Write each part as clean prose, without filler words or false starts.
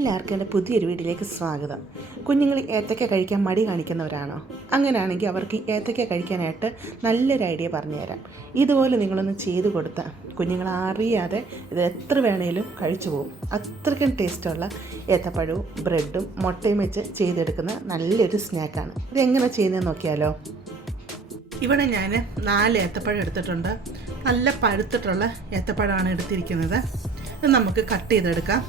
എല്ലാവർക്കും എൻ്റെ പുതിയൊരു വീഡിയോയിലേക്ക് സ്വാഗതം. കുഞ്ഞുങ്ങൾ ഏത്തക്ക കഴിക്കാൻ മടി കാണിക്കുന്നവരാണോ? അങ്ങനെയാണെങ്കിൽ അവർക്ക് ഏത്തക്ക കഴിക്കാനായിട്ട് നല്ലൊരു ഐഡിയ പറഞ്ഞുതരാം. ഇതുപോലെ നിങ്ങളൊന്ന് ചെയ്ത് കൊടുത്താൽ കുഞ്ഞുങ്ങൾ അറിയാതെ ഇത് എത്ര വേണേലും കഴിച്ചു പോകും. അത്രയ്ക്കും ടേസ്റ്റുള്ള ഏത്തപ്പഴവും ബ്രെഡും മുട്ടയും വെച്ച് ചെയ്തെടുക്കുന്ന നല്ലൊരു സ്നാക്കാണ്. ഇതെങ്ങനെ ചെയ്യുന്നതെന്ന് നോക്കിയാലോ. ഇവിടെ ഞാൻ 4 ഏത്തപ്പഴം എടുത്തിട്ടുണ്ട്. നല്ല പഴുത്തിട്ടുള്ള ഏത്തപ്പഴമാണ് എടുത്തിരിക്കുന്നത്. ഇത് നമുക്ക് കട്ട് ചെയ്തെടുക്കാം.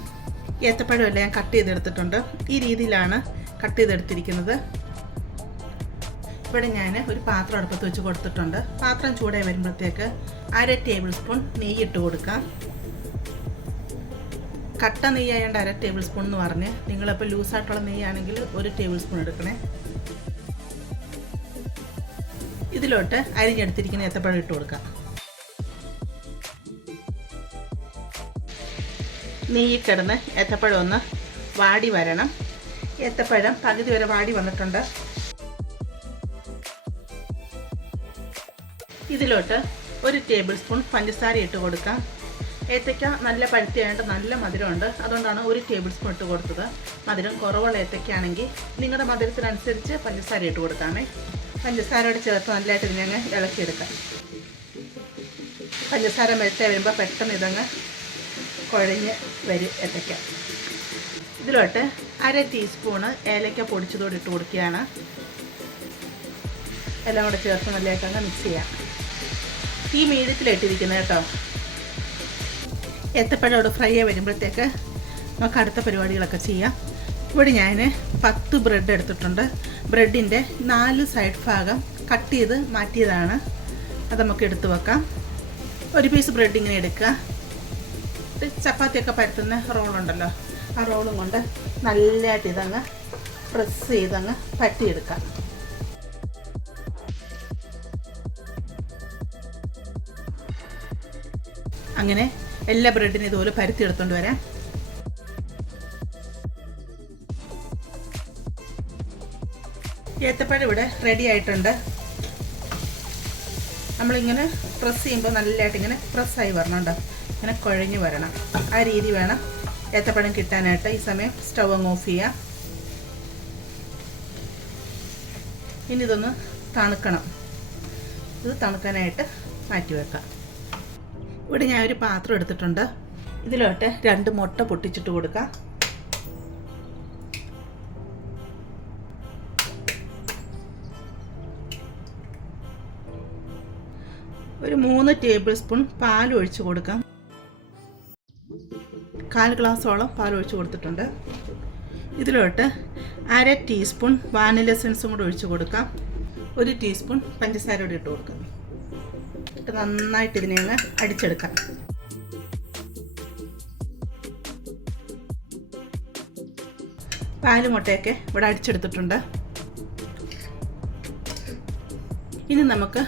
ഏത്തപ്പഴമെല്ലാം ഞാൻ കട്ട് ചെയ്തെടുത്തിട്ടുണ്ട്. ഈ രീതിയിലാണ് കട്ട് ചെയ്തെടുത്തിരിക്കുന്നത്. ഇവിടെ ഞാൻ ഒരു പാത്രം അടുപ്പത്ത് വെച്ച് കൊടുത്തിട്ടുണ്ട്. പാത്രം ചൂടായി വരുമ്പോഴത്തേക്ക് 1/2 ടേബിൾ സ്പൂൺ നെയ്യ് ഇട്ട് കൊടുക്കാം. കട്ട നെയ്യായതുകൊണ്ട് 1/2 ടേബിൾ സ്പൂൺ എന്ന് പറഞ്ഞ് നിങ്ങളിപ്പോൾ ലൂസായിട്ടുള്ള നെയ്യാണെങ്കിൽ 1 ടേബിൾ സ്പൂൺ എടുക്കണേ. ഇതിലോട്ട് അരിഞ്ഞെടുത്തിരിക്കുന്ന ഏത്തപ്പഴം ഇട്ട് കൊടുക്കാം. നെയ്യിക്കിടന്ന് ഏത്തപ്പഴം ഒന്ന് വാടി വരണം. ഏത്തപ്പഴം പകുതി വരെ വാടി വന്നിട്ടുണ്ട്. ഇതിലോട്ട് 1 ടേബിൾ സ്പൂൺ പഞ്ചസാര ഇട്ട് കൊടുക്കാം. ഏത്തയ്ക്ക നല്ല പഴുത്തിയായിട്ട് നല്ല മധുരമുണ്ട്. അതുകൊണ്ടാണ് 1 ടേബിൾ സ്പൂൺ ഇട്ട് കൊടുത്തത്. മധുരം കുറവുള്ള ഏത്തയ്ക്കാണെങ്കിൽ നിങ്ങളുടെ മധുരത്തിനനുസരിച്ച് പഞ്ചസാര ഇട്ട് കൊടുക്കാമേ. പഞ്ചസാരയോട് ചേർത്ത് നല്ലതായിട്ട് ഇതിനെ ഇളക്കിയെടുക്കാം. പഞ്ചസാര മെൽറ്റ് വരുമ്പോൾ പെട്ടെന്ന് ഇതങ്ങ് കുഴഞ്ഞ് വരും ഏത്തയ്ക്ക. ഇതിലോട്ട് 1/2 ടീസ്പൂണ് ഏലക്ക പൊടിച്ചതോടെ ഇട്ട് കൊടുക്കുകയാണ്. എല്ലാം കൂടെ ചേർത്ത് നല്ലതായിട്ട് അങ്ങ് മിക്സ് ചെയ്യാം. തീ മീഡിയത്തിലിട്ടിരിക്കുന്നത് കേട്ടോ. ഏത്തപ്പഴോട് ഫ്രൈ ആയി വരുമ്പോഴത്തേക്ക് നമുക്ക് അടുത്ത പരിപാടികളൊക്കെ ചെയ്യാം. ഇവിടെ ഞാൻ 10 ബ്രെഡ് എടുത്തിട്ടുണ്ട്. ബ്രെഡിൻ്റെ 4 സൈഡ് ഭാഗം കട്ട് ചെയ്ത് മാറ്റിയതാണ്. അത് നമുക്ക് എടുത്ത് വെക്കാം. ഒരു പീസ് ബ്രെഡ് ഇങ്ങനെ എടുക്കുക. ചപ്പാത്തിയൊക്കെ പരത്തുന്ന റോളുണ്ടല്ലോ, ആ റോളും കൊണ്ട് നല്ലതായിട്ട് ഇതങ്ങ് പ്രസ് ചെയ്തങ്ങ് പറ്റിയെടുക്കാം. അങ്ങനെ എല്ലാ ബ്രെഡിനും ഇതുപോലെ പരത്തിയെടുത്തോണ്ട് വരാം. ഏത്തപ്പഴം ഇവിടെ റെഡി ആയിട്ടുണ്ട്. നമ്മളിങ്ങനെ പ്രസ് ചെയ്യുമ്പോൾ നല്ലതായിട്ട് ഇങ്ങനെ പ്രസ്സായി വരണുണ്ടോ, ഇങ്ങനെ കുഴഞ്ഞ് വരണം. ആ രീതി വേണം ഏത്തപ്പഴം കിട്ടാനായിട്ട്. ഈ സമയം സ്റ്റവ് അങ്ങ് ഓഫ് ചെയ്യാം. ഇനി ഇതൊന്ന് തണുക്കണം. ഇത് തണുക്കാനായിട്ട് മാറ്റി വെക്കാം. ഇവിടെ ഞാൻ ഒരു പാത്രം എടുത്തിട്ടുണ്ട്. ഇതിലോട്ട് 2 മുട്ട പൊട്ടിച്ചിട്ട് കൊടുക്കാം. ഒരു 3 ടേബിൾ സ്പൂൺ പാൽ ഒഴിച്ച് കൊടുക്കാം. 1/4 ഗ്ലാസോളം പാൽ ഒഴിച്ച് കൊടുത്തിട്ടുണ്ട്. ഇതിലോട്ട് 1/2 ടീസ്പൂൺ വാനില എസൻസും കൂടെ ഒഴിച്ച് കൊടുക്കാം. 1 ടീസ്പൂൺ പഞ്ചസാര കൂടി ഇട്ട് കൊടുക്കാം. ഇട്ട് നന്നായിട്ട് ഇതിനെ അങ്ങ് അടിച്ചെടുക്കാം. പാല് മുട്ടയൊക്കെ ഇവിടെ അടിച്ചെടുത്തിട്ടുണ്ട്. ഇനി നമുക്ക്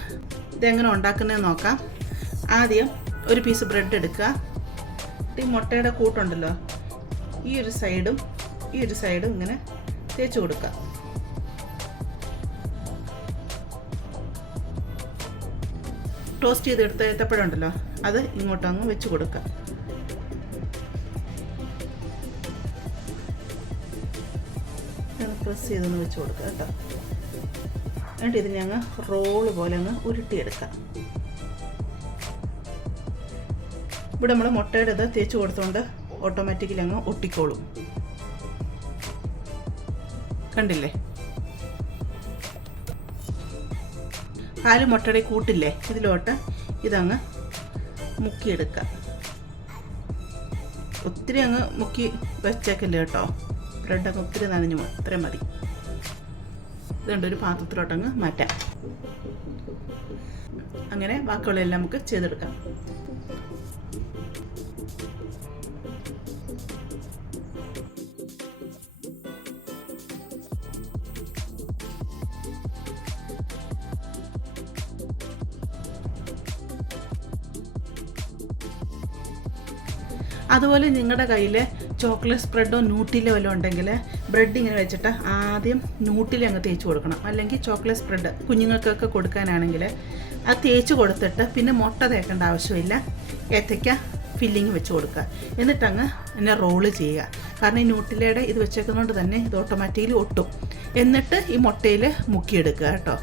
ഇതെങ്ങനെ ഉണ്ടാക്കുന്നതെന്ന് നോക്കാം. ആദ്യം ഒരു പീസ് ബ്രെഡ് എടുക്കുക. ഈ മുട്ടയുടെ കൂട്ടുണ്ടല്ലോ, ഈ ഒരു സൈഡും ഇങ്ങനെ തേച്ച് കൊടുക്കുക. ടോസ്റ്റ് ചെയ്തെടുത്ത ഏത്തപ്പഴം ഉണ്ടല്ലോ, അത് ഇങ്ങോട്ടങ്ങ് വെച്ച് കൊടുക്കുക. പ്രസ് ചെയ്തൊന്ന് വെച്ച് കൊടുക്കുക കേട്ടോ. എന്നിട്ട് ഇതിനെ അങ്ങ് റോള് പോലെ അങ്ങ് ഉരുട്ടിയെടുക്കാം. ഇവിടെ നമ്മൾ മുട്ടയുടെ ഇത് തേച്ച് കൊടുത്തുകൊണ്ട് ഓട്ടോമാറ്റിക്കലി അങ്ങ് ഒട്ടിക്കോളും. കണ്ടില്ലേ? പാല് മുട്ടയുടെ കൂട്ടില്ലേ, ഇതിലോട്ട് ഇതങ്ങ് മുക്കിയെടുക്കാം. ഒത്തിരി അങ്ങ് മുക്കി വെച്ചേക്കില്ല കേട്ടോ. ബ്രെഡൊക്കെ ഒത്തിരി നനഞ്ഞു പോകും. ഇത്രയും മതി. ഇതുകൊണ്ട് ഒരു പാത്രത്തിലോട്ടങ്ങ് മാറ്റാം. അങ്ങനെ ബാക്കിയുള്ളതെല്ലാം നമുക്ക് ചെയ്തെടുക്കാം. അതുപോലെ നിങ്ങളുടെ കയ്യിൽ ചോക്ലേറ്റ് സ്പ്രെഡോ ന്യൂട്ടിലോ വല്ലതും ഉണ്ടെങ്കിൽ ബ്രെഡ് ഇങ്ങനെ വെച്ചിട്ട് ആദ്യം ന്യൂട്ടിൽ അങ്ങ് തേച്ച് കൊടുക്കണം. അല്ലെങ്കിൽ ചോക്ലേറ്റ് സ്പ്രെഡ് കുഞ്ഞുങ്ങൾക്കൊക്കെ കൊടുക്കാനാണെങ്കിൽ അത് തേച്ച് കൊടുത്തിട്ട് പിന്നെ മുട്ട തേക്കേണ്ട ആവശ്യമില്ല. ഏത്തയ്ക്ക ഫില്ലിങ് വെച്ച് കൊടുക്കുക. എന്നിട്ടങ്ങ് എന്നെ റോള് ചെയ്യുക. കാരണം ഈ ന്യൂട്രിലയുടെ ഇത് വെച്ചേക്കുന്നതുകൊണ്ട് തന്നെ ഇത് ഓട്ടോമാറ്റിക്കലി ഒട്ടും. എന്നിട്ട് ഈ മുട്ടയിൽ മുക്കിയെടുക്കുക കേട്ടോ.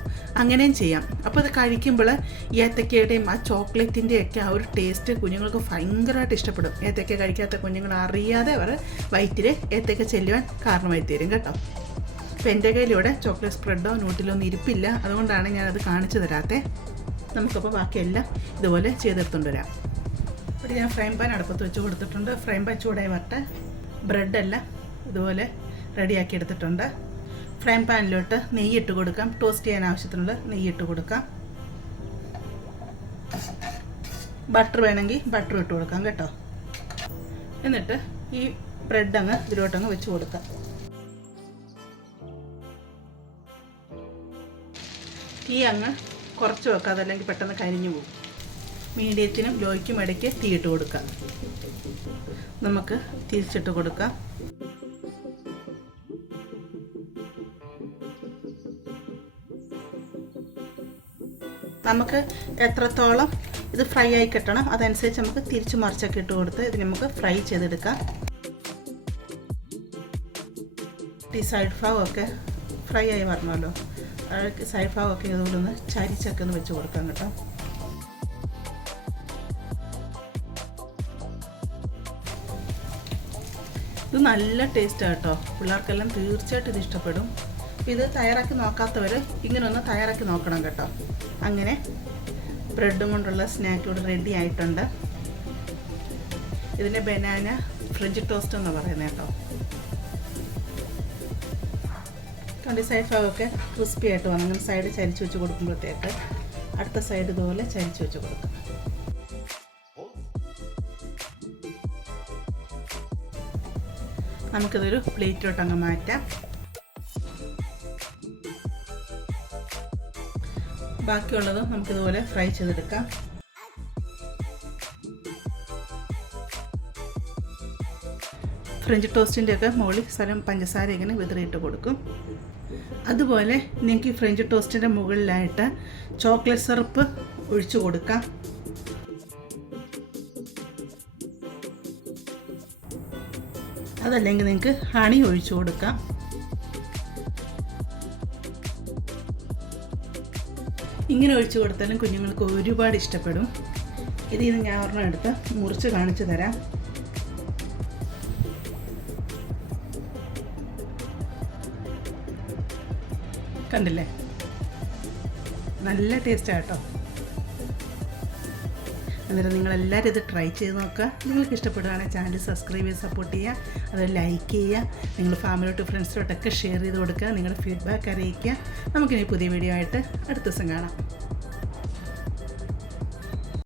അങ്ങനെയും ചെയ്യാം. അപ്പോൾ അത് കഴിക്കുമ്പോൾ ഏത്തക്കയുടെയും ആ ചോക്ലേറ്റിൻ്റെയൊക്കെ ആ ഒരു ടേസ്റ്റ് കുഞ്ഞുങ്ങൾക്ക് ഭയങ്കരമായിട്ട് ഇഷ്ടപ്പെടും. ഏത്തക്ക കഴിക്കാത്ത കുഞ്ഞുങ്ങൾ അറിയാതെ അവർ വയറ്റിൽ ഏത്തക്ക ചെല്ലുവാൻ കാരണമായി തീരും കേട്ടോ. അപ്പോൾ എൻ്റെ കയ്യിലൂടെ ചോക്ലേറ്റ് സ്പ്രെഡോ ന്യൂട്രിലോ ഒന്നും ഇരിപ്പില്ല, അതുകൊണ്ടാണ് ഞാനത് കാണിച്ചു തരാത്തത്. നമുക്കപ്പോൾ ബാക്കിയെല്ലാം ഇതുപോലെ ചെയ്തെടുത്തുകൊണ്ട് വരാം. ഇവിടെ ഞാൻ ഫ്രൈ പാൻ അടുപ്പത്ത് വെച്ച് കൊടുത്തിട്ടുണ്ട്. ഫ്രൈ പാൻ ചൂടായി വരട്ടെ. ബ്രെഡെല്ലാം ഇതുപോലെ റെഡിയാക്കി എടുത്തിട്ടുണ്ട്. ഫ്രൈ പാനിലോട്ട് നെയ്യിട്ട് കൊടുക്കാം. ടോസ്റ്റ് ചെയ്യാൻ ആവശ്യത്തിനുള്ള നെയ്യിട്ട് കൊടുക്കാം. ബട്ടർ വേണമെങ്കിൽ ബട്ടർ ഇട്ട് കൊടുക്കാം കേട്ടോ. എന്നിട്ട് ഈ ബ്രെഡ് അങ്ങ് ഇതിലോട്ടങ്ങ് വെച്ച് കൊടുക്കാം. തീ അങ്ങ് കുറച്ച് വെക്കാം, അതല്ലെങ്കിൽ പെട്ടെന്ന് കരിഞ്ഞു പോകും. മീഡിയത്തിനും ലോയ്ക്കും ഇടയ്ക്ക് തീയിട്ട് കൊടുക്കാം. നമുക്ക് തിരിച്ചിട്ട് കൊടുക്കാം. നമുക്ക് എത്രത്തോളം ഇത് ഫ്രൈ ആയി കിട്ടണം അതനുസരിച്ച് നമുക്ക് തിരിച്ച് മറിച്ചൊക്കെ ഇട്ട് കൊടുത്ത് ഇത് നമുക്ക് ഫ്രൈ ചെയ്തെടുക്കാം. ഈ സൈഡ് ഭാഗമൊക്കെ ഫ്രൈ ആയി വരണമല്ലോ. സൈഡ് ഭാഗമൊക്കെ ഇതുപോലെ ഒന്ന് ചരിച്ചൊക്കെ ഒന്ന് വെച്ച് കൊടുക്കാം കേട്ടോ. ഇത് നല്ല ടേസ്റ്റാണ് കേട്ടോ. പിള്ളേർക്കെല്ലാം തീർച്ചയായിട്ടും ഇത് ഇഷ്ടപ്പെടും. ഇത് തയ്യാറാക്കി നോക്കാത്തവർ ഇങ്ങനെ ഒന്ന് തയ്യാറാക്കി നോക്കണം കേട്ടോ. അങ്ങനെ ബ്രെഡും കൊണ്ടുള്ള സ്നാക്ക് ഇവിടെ റെഡി ആയിട്ടുണ്ട്. ഇതിൻ്റെ ബനാന ഫ്രഞ്ച് ടോസ്റ്റ് എന്ന് പറയുന്നത് കേട്ടോ. കണ്ടി സൈഡ് ഭാഗമൊക്കെ ക്രിസ്പി ആയിട്ട് വന്നു. അങ്ങനെ സൈഡ് ചരിച്ച് വെച്ച് കൊടുക്കുമ്പോഴത്തേക്ക് അടുത്ത സൈഡ് ഇതുപോലെ ചരിച്ച് വെച്ച് കൊടുക്കാം. നമുക്കിതൊരു പ്ലേറ്റിലോട്ട് അങ്ങ് മാറ്റാം. ബാക്കിയുള്ളതും നമുക്കിതുപോലെ ഫ്രൈ ചെയ്തെടുക്കാം. ഫ്രഞ്ച് ടോസ്റ്റിൻ്റെയൊക്കെ മുകളിൽ സ്ഥലം പഞ്ചസാര ഇങ്ങനെ വിതറിയിട്ട് കൊടുക്കും. അതുപോലെ നിങ്ങൾക്ക് ഫ്രഞ്ച് ടോസ്റ്റിൻ്റെ മുകളിലായിട്ട് ചോക്ലേറ്റ് സിറപ്പ് ഒഴിച്ചു കൊടുക്കാം. അതല്ലെങ്കിൽ നിങ്ങൾക്ക് ഹണി ഒഴിച്ചു കൊടുക്കാം. ഇങ്ങനെ ഒഴിച്ചു കൊടുത്താലും കുഞ്ഞുങ്ങൾക്ക് ഒരുപാട് ഇഷ്ടപ്പെടും. ഇതിൽ നിന്ന് ഞാൻ ഒരെണ്ണം എടുത്ത് മുറിച്ച് കാണിച്ചു തരാം. കണ്ടില്ലേ, നല്ല ടേസ്റ്റാണ് കേട്ടോ. അന്നേരം നിങ്ങളെല്ലാവരും ഇത് ട്രൈ ചെയ്ത് നോക്കുക. നിങ്ങൾക്ക് ഇഷ്ടപ്പെടുകയാണെങ്കിൽ ചാനൽ സബ്സ്ക്രൈബ് ചെയ്ത് സപ്പോർട്ട് ചെയ്യുക. അത് ലൈക്ക് ചെയ്യുക. നിങ്ങൾ ഫാമിലിയോട്ട് ഫ്രണ്ട്സിലോട്ടൊക്കെ ഷെയർ ചെയ്ത് കൊടുക്കുക. നിങ്ങളുടെ ഫീഡ്ബാക്ക് അറിയിക്കുക. നമുക്കിനി പുതിയ വീഡിയോ ആയിട്ട് അടുത്ത ദിവസം കാണാം.